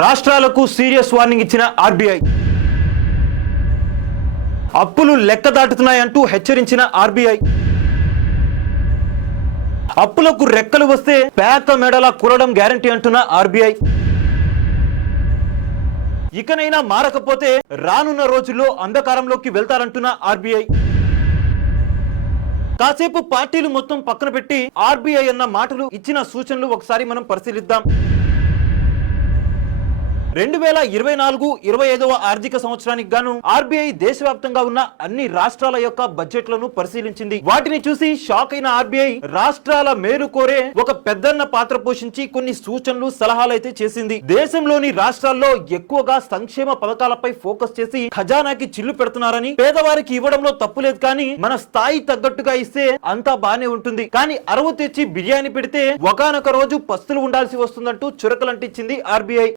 రాష్ట్రాలకు serious warning ఇచ్చిన RBI. అప్పులు లెక్క దాటుతున్నాయంటూ హెచ్చరించిన ఆర్బీఐ. అప్పులకు రెక్కలు వస్తే పేక మెడలా కురడం గ్యారంటీ అంటున్న ఆర్బీఐ. ఇకనైనా మారకపోతే రానున్న రోజుల్లో అంధకారంలోకి వెళ్తారంటున్న ఆర్బీఐ. కాసేపు పార్టీలు మొత్తం పక్కన పెట్టి ఆర్బీఐ అన్న మాటలు ఇచ్చిన సూచనలు ఒకసారి మనం పరిశీలిద్దాం. 2024-25వ ఆర్థిక సంవత్సరానికి గాను ఆర్బీఐ దేశవ్యాప్తంగా ఉన్న అన్ని రాష్ట్రాల యొక్క బడ్జెట్లను పరిశీలించింది. వాటిని చూసి షాక్ అయిన ఆర్బీఐ రాష్ట్రాల మేలు కోరే ఒక పెద్దన్న పాత్ర పోషించి కొన్ని సూచనలు సలహాలు అయితే చేసింది. దేశంలోని రాష్ట్రాల్లో ఎక్కువగా సంక్షేమ పథకాలపై ఫోకస్ చేసి ఖజానాకి చిల్లు పెడుతున్నారని, పేదవారికి ఇవ్వడంలో తప్పులేదు కానీ మన స్థాయి తగ్గట్టుగా ఇస్తే అంతా బానే ఉంటుంది, కానీ అరవు తెచ్చి బిర్యానీ పెడితే ఒకానొక రోజు పస్తులు ఉండాల్సి వస్తుందంటూ చురకలంటించింది ఆర్బీఐ.